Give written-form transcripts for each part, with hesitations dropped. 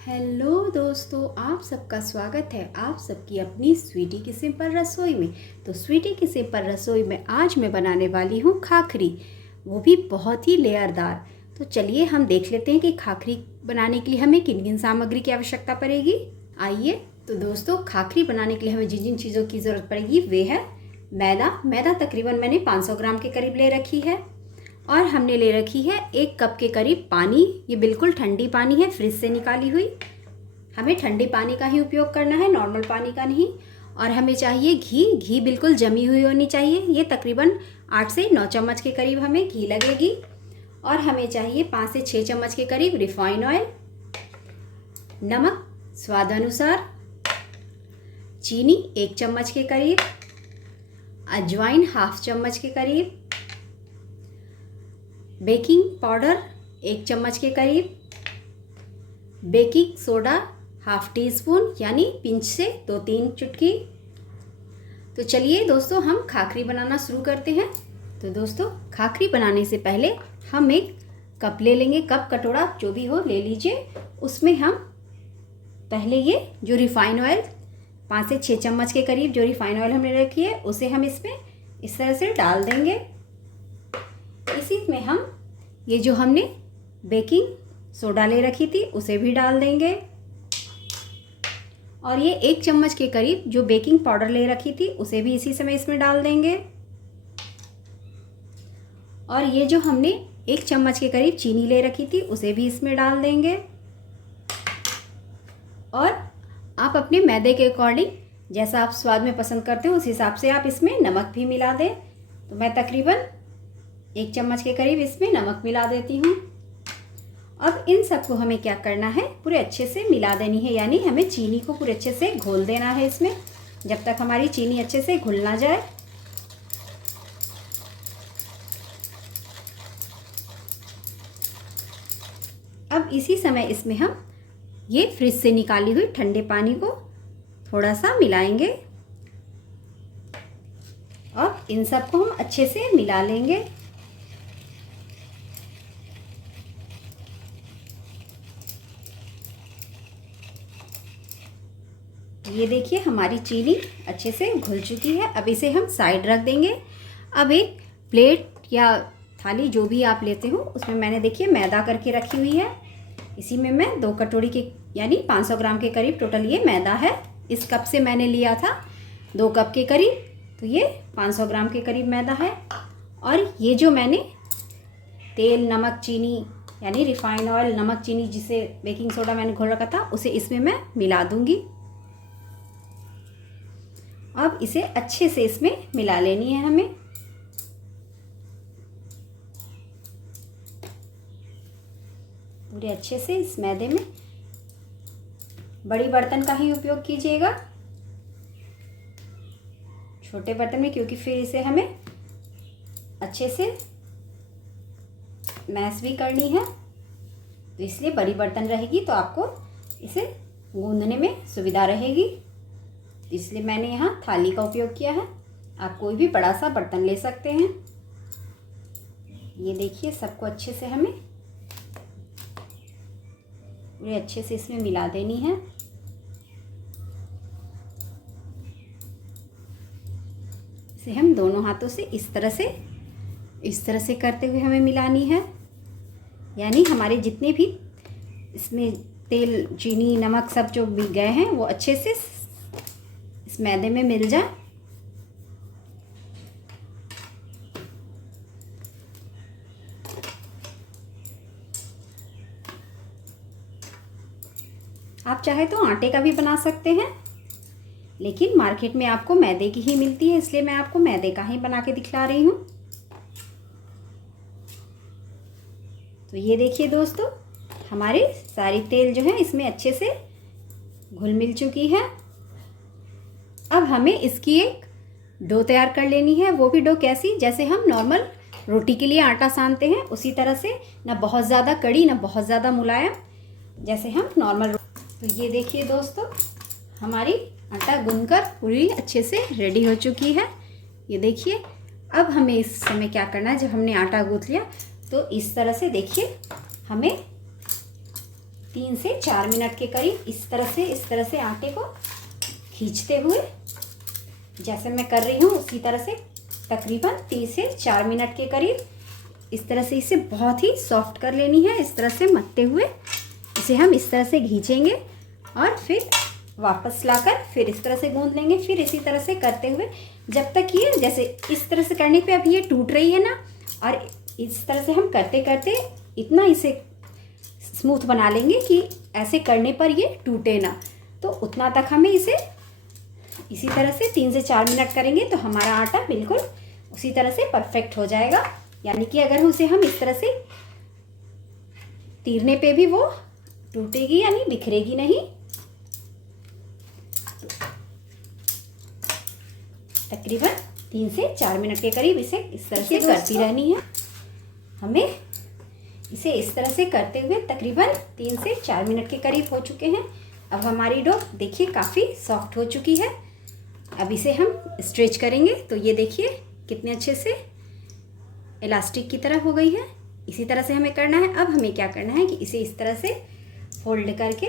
Hello दोस्तों, आप सबका स्वागत है आप सबकी अपनी स्वीटी की सिंपल रसोई में। तो स्वीटी की सिंपल रसोई में आज मैं बनाने वाली हूँ खाखरी, वो भी बहुत ही लेयरदार। तो चलिए हम देख लेते हैं कि खाखरी बनाने के लिए हमें किन किन सामग्री की आवश्यकता पड़ेगी। आइए। तो दोस्तों, खाखरी बनाने के लिए हमें जिन जिन चीज़ों की ज़रूरत पड़ेगी वे है मैदा तकरीबन मैंने 500 ग्राम के करीब ले रखी है। और हमने ले रखी है 1 कप के करीब पानी। ये बिल्कुल ठंडी पानी है, फ्रिज से निकाली हुई। हमें ठंडे पानी का ही उपयोग करना है, नॉर्मल पानी का नहीं। और हमें चाहिए घी बिल्कुल जमी हुई होनी चाहिए। ये तकरीबन 8 से 9 चम्मच के करीब हमें घी लगेगी। और हमें चाहिए 5 से 6 चम्मच के करीब रिफाइन ऑयल, नमक स्वाद अनुसार, चीनी 1 चम्मच के करीब, अजवाइन 1/2 चम्मच के करीब, बेकिंग पाउडर 1 चम्मच के करीब, बेकिंग सोडा 1/2 टीस्पून यानी पिंच से 2-3 चुटकी। तो चलिए दोस्तों, हम खाखरी बनाना शुरू करते हैं। तो दोस्तों, खाखरी बनाने से पहले हम एक कप ले लेंगे, कप कटोरा जो भी हो ले लीजिए। उसमें हम पहले ये जो रिफाइन ऑयल 5 से 6 चम्मच के करीब जो रिफाइन ऑयल हमने रखी है उसे हम इसमें इस तरह से डाल देंगे। इसी में हम ये जो हमने बेकिंग सोडा ले रखी थी उसे भी डाल देंगे। और ये 1 चम्मच के करीब जो बेकिंग पाउडर ले रखी थी उसे भी इसी समय इसमें डाल देंगे। और ये जो हमने 1 चम्मच के करीब चीनी ले रखी थी उसे भी इसमें डाल देंगे। और आप अपने मैदे के अकॉर्डिंग जैसा आप स्वाद में पसंद करते हो उस हिसाब से आप इसमें नमक भी मिला दें। तो मैं तकरीबन 1 चम्मच के करीब इसमें नमक मिला देती हूँ। अब इन सबको हमें क्या करना है, पूरे अच्छे से मिला देनी है, यानी हमें चीनी को पूरे अच्छे से घोल देना है इसमें, जब तक हमारी चीनी अच्छे से घुल ना जाए। अब इसी समय इसमें हम ये फ्रिज से निकाली हुई ठंडे पानी को थोड़ा सा मिलाएंगे और इन सबको हम अच्छे से मिला लेंगे। ये देखिए हमारी चीनी अच्छे से घुल चुकी है। अब इसे हम साइड रख देंगे। अब एक प्लेट या थाली जो भी आप लेते हो उसमें मैंने देखिए मैदा करके रखी हुई है। इसी में मैं 2 कटोरी के यानी 500 ग्राम के करीब टोटल ये मैदा है। इस कप से मैंने लिया था 2 कप के करीब, तो ये 500 ग्राम के करीब मैदा है। और ये जो मैंने तेल, नमक, चीनी यानी रिफाइन ऑयल, नमक, चीनी जिसे बेकिंग सोडा मैंने घोल रखा था उसे इसमें मैं मिला दूंगी। अब इसे अच्छे से इसमें मिला लेनी है हमें। पूरे अच्छे से इस मैदे में, बड़ी बर्तन का ही उपयोग कीजिएगा, छोटे बर्तन में, क्योंकि फिर इसे हमें अच्छे से मैश भी करनी है। तो इसलिए बड़ी बर्तन रहेगी तो आपको इसे गूंदने में सुविधा रहेगी। इसलिए मैंने यहाँ थाली का उपयोग किया है। आप कोई भी बड़ा सा बर्तन ले सकते हैं। ये देखिए सबको अच्छे से हमें पूरे अच्छे से इसमें मिला देनी है। इसे हम दोनों हाथों से इस तरह से करते हुए हमें मिलानी है, यानी हमारे जितने भी इसमें तेल, चीनी, नमक सब जो भी गए हैं वो अच्छे से इस मैदे में मिल जाए। आप चाहे तो आटे का भी बना सकते हैं, लेकिन मार्केट में आपको मैदे की ही मिलती है, इसलिए मैं आपको मैदे का ही बना के दिखला रही हूँ। तो ये देखिए दोस्तों, हमारी सारी तेल जो है इसमें अच्छे से घुल मिल चुकी है। अब हमें इसकी एक डो तैयार कर लेनी है। वो भी डो कैसी, जैसे हम नॉर्मल रोटी के लिए आटा सानते हैं उसी तरह से, ना बहुत ज़्यादा कड़ी ना बहुत ज़्यादा मुलायम, जैसे हम नॉर्मल। तो ये देखिए दोस्तों, हमारी आटा गूंथकर पूरी अच्छे से रेडी हो चुकी है। ये देखिए, अब हमें इस समय क्या करना है, जब हमने आटा गूंथ लिया तो इस तरह से देखिए हमें 3 से 4 मिनट के करीब इस तरह से आटे को खींचते हुए, जैसे मैं कर रही हूँ उसी तरह से तकरीबन 3 से 4 मिनट के करीब इस तरह से इसे बहुत ही सॉफ्ट कर लेनी है। इस तरह से मथते हुए इसे हम इस तरह से खींचेंगे और फिर वापस लाकर फिर इस तरह से गूंद लेंगे। फिर इसी तरह से करते हुए जब तक ये जैसे इस तरह से करने पे अभी ये टूट रही है ना, और इस तरह से हम करते करते इतना इसे स्मूथ बना लेंगे कि ऐसे करने पर ये टूटे ना। तो उतना तक हमें इसे इसी तरह से 3 से 4 मिनट करेंगे तो हमारा आटा बिल्कुल उसी तरह से परफेक्ट हो जाएगा। यानी कि अगर उसे हम इस तरह से तीरने पे भी वो टूटेगी यानी बिखरेगी नहीं। तकरीबन 3 से 4 मिनट के करीब इसे इस तरह से करती रहनी है। हमें इसे इस तरह से करते हुए तकरीबन 3 से 4 मिनट के करीब हो चुके हैं। अब हमारी डो देखिए काफ़ी सॉफ्ट हो चुकी है। अब इसे हम स्ट्रेच करेंगे तो ये देखिए कितने अच्छे से इलास्टिक की तरह हो गई है। इसी तरह से हमें करना है। अब हमें क्या करना है कि इसे इस तरह से फोल्ड करके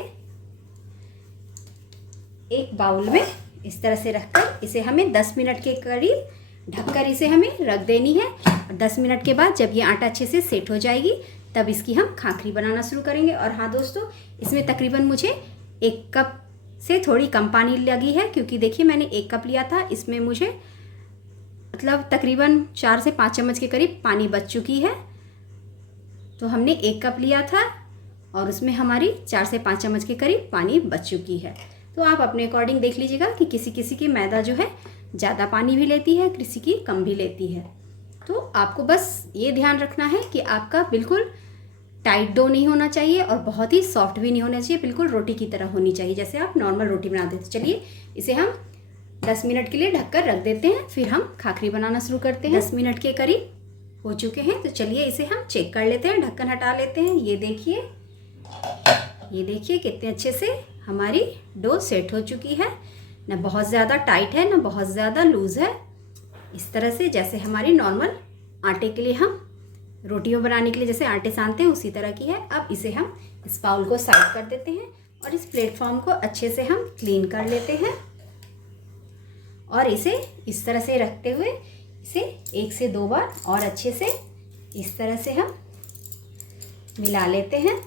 एक बाउल में इस तरह से रखकर इसे हमें 10 मिनट के करीब ढककर इसे हमें रख देनी है। और 10 मिनट के बाद जब ये आटा अच्छे से सेट हो जाएगी तब इसकी हम खाखरी बनाना शुरू करेंगे। और हाँ दोस्तों, इसमें तकरीबन मुझे 1 कप से थोड़ी कम पानी लगी है, क्योंकि देखिए मैंने 1 कप लिया था, इसमें मुझे मतलब तकरीबन 4 से 5 चम्मच के करीब पानी बच चुकी है। तो हमने 1 कप लिया था और उसमें हमारी 4 से 5 चम्मच के करीब पानी बच चुकी है। तो आप अपने अकॉर्डिंग देख लीजिएगा कि किसी किसी की मैदा जो है ज़्यादा पानी भी लेती है, किसी की कम भी लेती है। तो आपको बस ये ध्यान रखना है कि आपका बिल्कुल टाइट डो नहीं होना चाहिए और बहुत ही सॉफ्ट भी नहीं होना चाहिए, बिल्कुल रोटी की तरह होनी चाहिए जैसे आप नॉर्मल रोटी बनाते हैं। चलिए इसे हम 10 मिनट के लिए ढककर रख देते हैं, फिर हम खाखरी बनाना शुरू करते हैं। 10 मिनट के करीब हो चुके हैं, तो चलिए इसे हम चेक कर लेते हैं, ढक्कन हटा लेते हैं। ये देखिए कितने अच्छे से हमारी डो सेट हो चुकी है, ना बहुत ज़्यादा टाइट है ना बहुत ज़्यादा लूज़ है। इस तरह से जैसे हमारी नॉर्मल आटे के लिए हम रोटियों बनाने के लिए जैसे आटे सानते हैं उसी तरह की है। अब इसे हम इस बाउल को साइड कर देते हैं और इस प्लेटफॉर्म को अच्छे से हम क्लीन कर लेते हैं और इसे इस तरह से रखते हुए इसे 1 से 2 बार और अच्छे से इस तरह से हम मिला लेते हैं।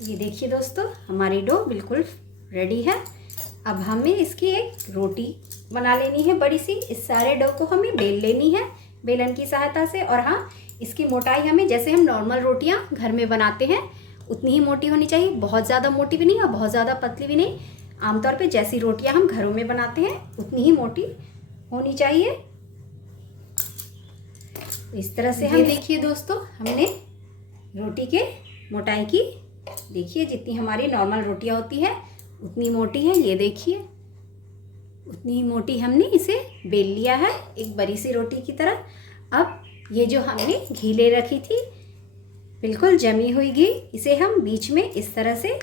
ये देखिए दोस्तों, हमारी डो बिल्कुल रेडी है। अब हमें इसकी एक रोटी बना लेनी है बड़ी सी। इस सारे डो को हमें बेल लेनी है बेलन की सहायता से। और हाँ, इसकी मोटाई हमें जैसे हम नॉर्मल रोटियां घर में बनाते हैं उतनी ही मोटी होनी चाहिए, बहुत ज़्यादा मोटी भी नहीं और बहुत ज़्यादा पतली भी नहीं। आमतौर पे जैसी रोटियां हम घरों में बनाते हैं उतनी ही मोटी होनी चाहिए। इस तरह से हम देखिए दोस्तों, हमने रोटी के मोटाई की देखिए जितनी हमारी नॉर्मल रोटियां होती है उतनी मोटी है। ये देखिए उतनी ही मोटी हमने इसे बेल लिया है एक बड़ी सी रोटी की तरह। अब ये जो हमने घी ले रखी थी बिल्कुल जमी हुई घी, इसे हम बीच में इस तरह से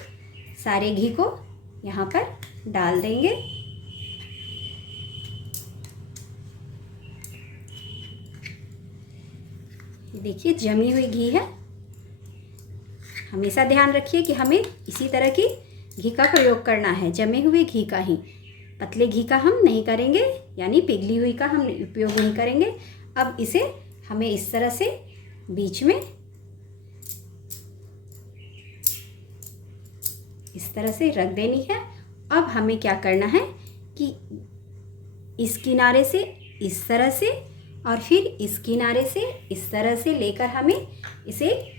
सारे घी को यहाँ पर डाल देंगे। ये देखिए जमी हुई घी है। हमेशा ध्यान रखिए कि हमें इसी तरह की घी का प्रयोग करना है, जमे हुए घी का ही, पतले घी का हम नहीं करेंगे, यानी पिघली हुई का हम उपयोग नहीं करेंगे। अब इसे हमें इस तरह से बीच में इस तरह से रख देनी है। अब हमें क्या करना है कि इस किनारे से इस तरह से और फिर इस किनारे से इस तरह से लेकर हमें इसे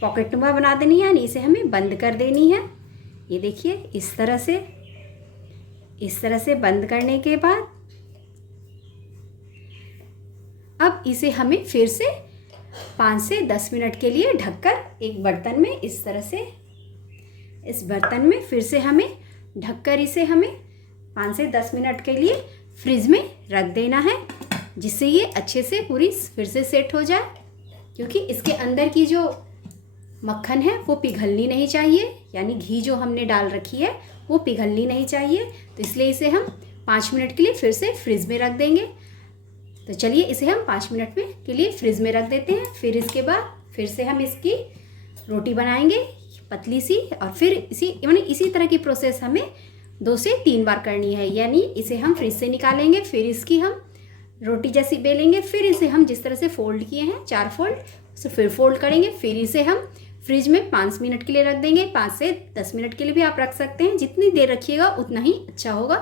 पॉकेटनुमा बना देनी है, यानी इसे हमें बंद कर देनी है। ये देखिए इस तरह से बंद करने के बाद अब इसे हमें फिर से 5 से 10 मिनट के लिए ढककर एक बर्तन में इस तरह से इस बर्तन में फिर से हमें ढककर इसे हमें 5 से 10 मिनट के लिए फ्रिज में रख देना है, जिससे ये अच्छे से पूरी फिर से सेट हो जाए। क्योंकि इसके अंदर की जो मक्खन है वो पिघलनी नहीं चाहिए, यानी घी जो हमने डाल रखी है वो पिघलनी नहीं चाहिए, तो इसलिए इसे हम 5 मिनट के लिए फिर से फ्रिज में रख देंगे। तो चलिए इसे हम 5 मिनट में के लिए फ्रिज में रख देते हैं। फिर इसके बाद फिर से हम इसकी रोटी बनाएंगे पतली सी, और फिर इसी तरह की प्रोसेस हमें 2 से 3 बार करनी है। यानी इसे हम फ्रिज से निकालेंगे, फिर इसकी हम रोटी जैसी बेलेंगे, फिर इसे हम जिस तरह से फोल्ड किए हैं 4 फोल्ड, उसे फिर फोल्ड करेंगे, फिर इसे हम फ्रिज में 5 मिनट के लिए रख देंगे। 5 से 10 मिनट के लिए भी आप रख सकते हैं, जितनी देर रखिएगा उतना ही अच्छा होगा,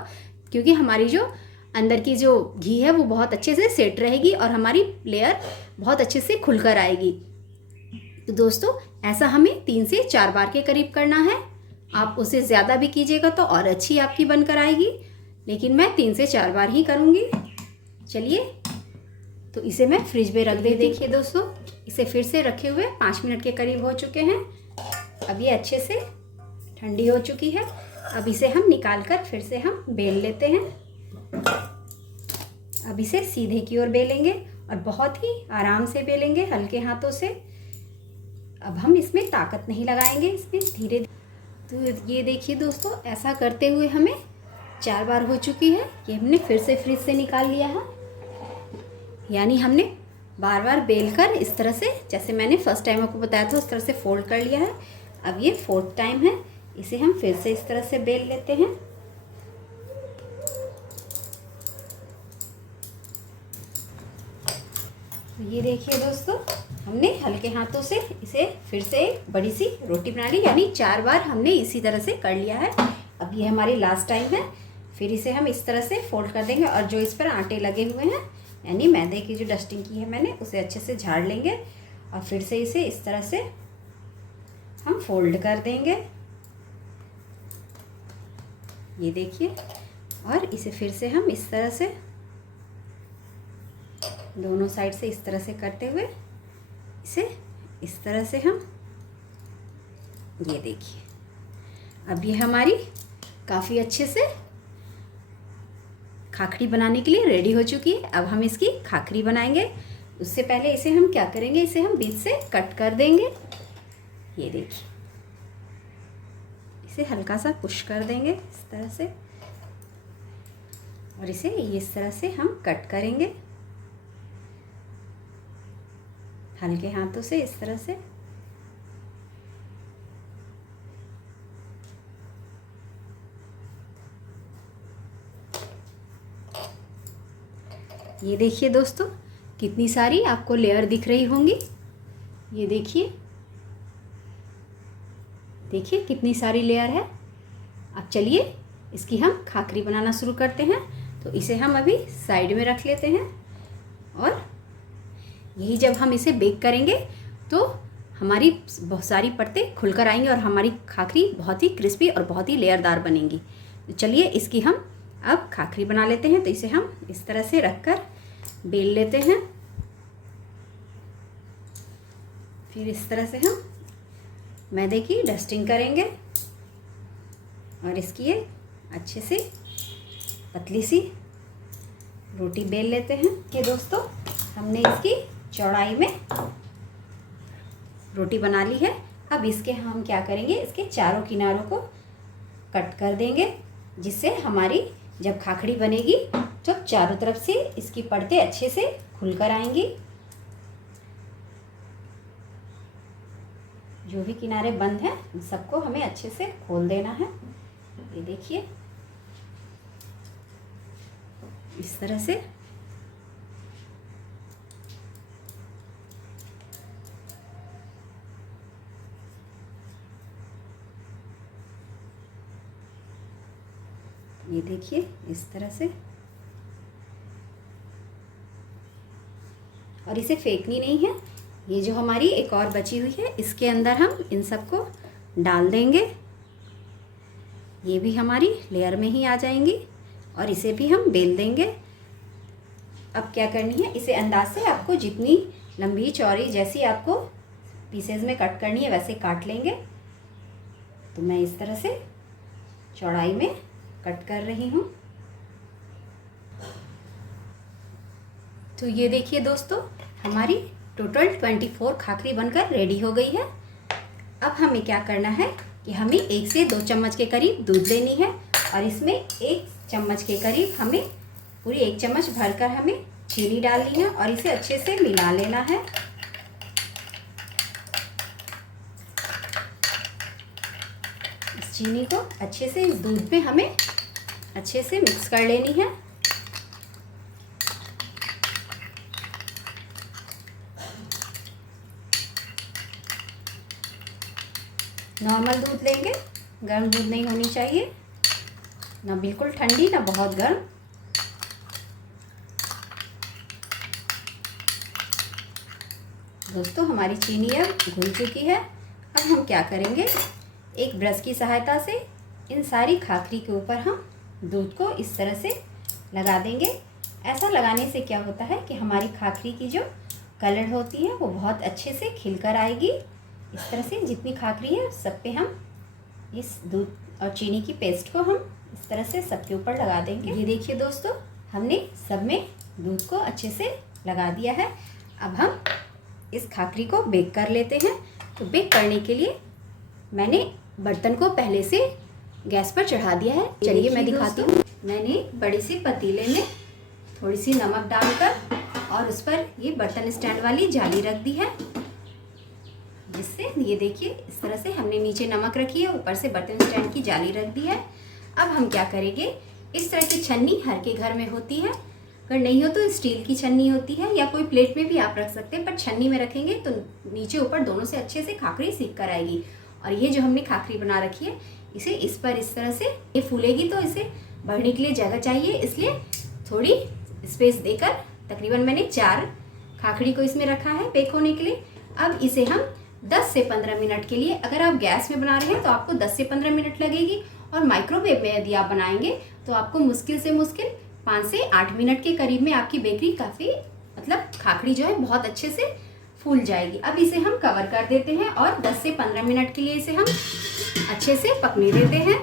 क्योंकि हमारी जो अंदर की जो घी है वो बहुत अच्छे से सेट रहेगी और हमारी लेयर बहुत अच्छे से खुलकर आएगी। तो दोस्तों ऐसा हमें 3 से 4 बार के करीब करना है। आप उसे ज़्यादा भी कीजिएगा तो और अच्छी आपकी बनकर आएगी, लेकिन मैं 3 से 4 बार ही करूँगी। चलिए तो इसे मैं फ्रिज में रख दे। देखिए दोस्तों, इसे फिर से रखे हुए 5 मिनट के करीब हो चुके हैं। अब ये अच्छे से ठंडी हो चुकी है। अब इसे हम निकाल कर फिर से हम बेल लेते हैं। अब इसे सीधे की ओर बेलेंगे और बहुत ही आराम से बेलेंगे, हल्के हाथों से। अब हम इसमें ताकत नहीं लगाएंगे, इसमें धीरे धीरे। तो ये देखिए दोस्तों, ऐसा करते हुए हमें 4 बार हो चुकी है। ये हमने फिर से फ्रिज से निकाल लिया है। यानी हमने बार बार बेल कर इस तरह से, जैसे मैंने फर्स्ट टाइम आपको बताया था, उस तरह से फोल्ड कर लिया है। अब ये 4th टाइम है, इसे हम फिर से इस तरह से बेल लेते हैं। ये देखिए दोस्तों, हमने हल्के हाथों से इसे फिर से एक बड़ी सी रोटी बना ली। यानी 4 बार हमने इसी तरह से कर लिया है। अब ये हमारी लास्ट टाइम है। फिर इसे हम इस तरह से फोल्ड कर देंगे और जो इस पर आटे लगे हुए हैं, यानी मैदे की जो डस्टिंग की है मैंने, उसे अच्छे से झाड़ लेंगे और फिर से इसे इस तरह से हम फोल्ड कर देंगे। ये देखिए, और इसे फिर से हम इस तरह से दोनों साइड से इस तरह से करते हुए इसे इस तरह से हम, ये देखिए, अब ये हमारी काफ़ी अच्छे से खाखरी बनाने के लिए रेडी हो चुकी है। अब हम इसकी खाखरी बनाएंगे। उससे पहले इसे हम क्या करेंगे, इसे हम बीच से कट कर देंगे। ये देखिए, इसे हल्का सा पुश कर देंगे इस तरह से, और इसे इस तरह से हम कट करेंगे हल्के हाथों से इस तरह से। ये देखिए दोस्तों, कितनी सारी आपको लेयर दिख रही होंगी। ये देखिए, देखिए कितनी सारी लेयर है। अब चलिए इसकी हम खाखरी बनाना शुरू करते हैं। तो इसे हम अभी साइड में रख लेते हैं, और यही जब हम इसे बेक करेंगे तो हमारी बहुत सारी परतें खुलकर आएंगी और हमारी खाखरी बहुत ही क्रिस्पी और बहुत ही लेयरदार बनेंगी। तो चलिए इसकी हम अब खाखरी बना लेते हैं। तो इसे हम इस तरह से रखकर बेल लेते हैं। फिर इस तरह से हम मैदे की डस्टिंग करेंगे और इसकी ये अच्छे से पतली सी रोटी बेल लेते हैं। ये दोस्तों, हमने इसकी चौड़ाई में रोटी बना ली है। अब इसके हम क्या करेंगे, इसके चारों किनारों को कट कर देंगे, जिससे हमारी जब खाखड़ी बनेगी तो चारों तरफ से इसकी परतें अच्छे से खुलकर आएंगी। जो भी किनारे बंद हैं उन सबको हमें अच्छे से खोल देना है। ये देखिए, इस तरह से। ये देखिए इस तरह से, और इसे फेंकनी नहीं है। ये जो हमारी एक और बची हुई है, इसके अंदर हम इन सबको डाल देंगे। ये भी हमारी लेयर में ही आ जाएंगी और इसे भी हम बेल देंगे। अब क्या करनी है, इसे अंदाज से आपको जितनी लंबी चौड़ी जैसी आपको पीसेज में कट करनी है वैसे काट लेंगे। तो मैं इस तरह से चौड़ाई में कट कर रही हूँ। तो ये देखिए दोस्तों, हमारी टोटल 24 खाखरी बनकर रेडी हो गई है। अब हमें क्या करना है, कि हमें 1 से 2 चम्मच के करीब दूध लेनी है और इसमें 1 चम्मच के करीब हमें पूरी 1 चम्मच भरकर हमें चीनी डालनी है और इसे अच्छे से मिला लेना है। इस चीनी को अच्छे से इस दूध में हमें अच्छे से मिक्स कर लेनी है। नॉर्मल दूध लेंगे, गर्म दूध नहीं होनी चाहिए, ना बिल्कुल ठंडी ना बहुत गर्म। दोस्तों हमारी चीनी अब घुल चुकी है। अब हम क्या करेंगे, एक ब्रश की सहायता से इन सारी खाखरी के ऊपर हम दूध को इस तरह से लगा देंगे। ऐसा लगाने से क्या होता है कि हमारी खाखरी की जो कलर होती है वो बहुत अच्छे से खिलकर आएगी। इस तरह से जितनी खाखरी है सब पे हम इस दूध और चीनी की पेस्ट को हम इस तरह से सबके ऊपर लगा देंगे। ये देखिए दोस्तों, हमने सब में दूध को अच्छे से लगा दिया है। अब हम इस खाखरी को बेक कर लेते हैं। तो बेक करने के लिए मैंने बर्तन को पहले से गैस पर चढ़ा दिया है। चलिए मैं दिखाती हूँ। मैंने बड़े से पतीले में थोड़ी सी नमक डालकर और उस पर ये बर्तन स्टैंड वाली जाली रख दी है, जिससे ये देखिए इस तरह से हमने नीचे नमक रखी है, ऊपर से बर्तन स्टैंड की जाली रख दी है। अब हम क्या करेंगे, इस तरह की छन्नी हर के घर में होती है, अगर नहीं हो तो स्टील की छन्नी होती है या कोई प्लेट में भी आप रख सकते हैं, पर छन्नी में रखेंगे तो नीचे ऊपर दोनों से अच्छे से खाखरी सीख कर आएगी। और ये जो हमने खाखरी बना रखी है इसे इस पर इस तरह से ये फूलेगी तो इसे बढ़ने के लिए जगह चाहिए, इसलिए थोड़ी स्पेस देकर तकरीबन मैंने 4 खाखरी को इसमें रखा है बेक होने के लिए। अब इसे हम 10 से 15 मिनट के लिए, अगर आप गैस में बना रहे हैं तो आपको 10 से 15 मिनट लगेगी, और माइक्रोवेव में यदि आप बनाएंगे तो आपको मुश्किल से मुश्किल 5 से 8 मिनट के करीब में आपकी बेकरी काफ़ी मतलब खाखरी जो है बहुत अच्छे से फूल जाएगी। अब इसे हम कवर कर देते हैं और 10 से 15 मिनट के लिए इसे हम अच्छे से पकने देते हैं।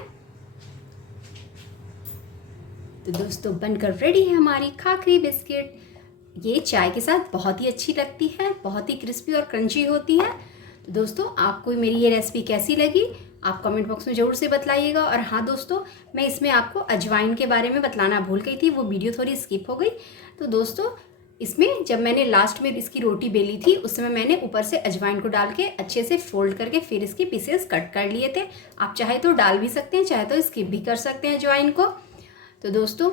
तो दोस्तों बनकर रेडी है हमारी खाखरी बिस्किट। ये चाय के साथ बहुत ही अच्छी लगती है, बहुत ही क्रिस्पी और क्रंची होती है। तो दोस्तों आपको मेरी ये रेसिपी कैसी लगी आप कमेंट बॉक्स में ज़रूर से बतलाइएगा। और हाँ दोस्तों, मैं इसमें आपको अजवाइन के बारे में बतलाना भूल गई थी, वो वीडियो थोड़ी स्किप हो गई। तो दोस्तों इसमें जब मैंने लास्ट में इसकी रोटी बेली थी उस समय मैंने ऊपर से अजवाइन को डाल के अच्छे से फोल्ड करके फिर इसके पीसेस कट कर लिए थे। आप चाहे तो डाल भी सकते हैं, चाहे तो स्किप भी कर सकते हैं अजवाइन को। तो दोस्तों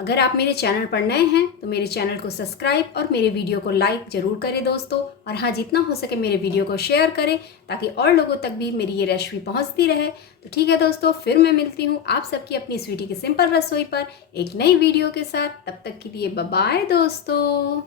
अगर आप मेरे चैनल पर नए हैं तो मेरे चैनल को सब्सक्राइब और मेरे वीडियो को लाइक ज़रूर करें दोस्तों। और हाँ, जितना हो सके मेरे वीडियो को शेयर करें ताकि और लोगों तक भी मेरी ये रेसिपी पहुंचती रहे। तो ठीक है दोस्तों, फिर मैं मिलती हूँ आप सबकी अपनी स्वीटी की सिंपल रसोई पर एक नई वीडियो के साथ। तब तक के लिए बाय बाय दोस्तों।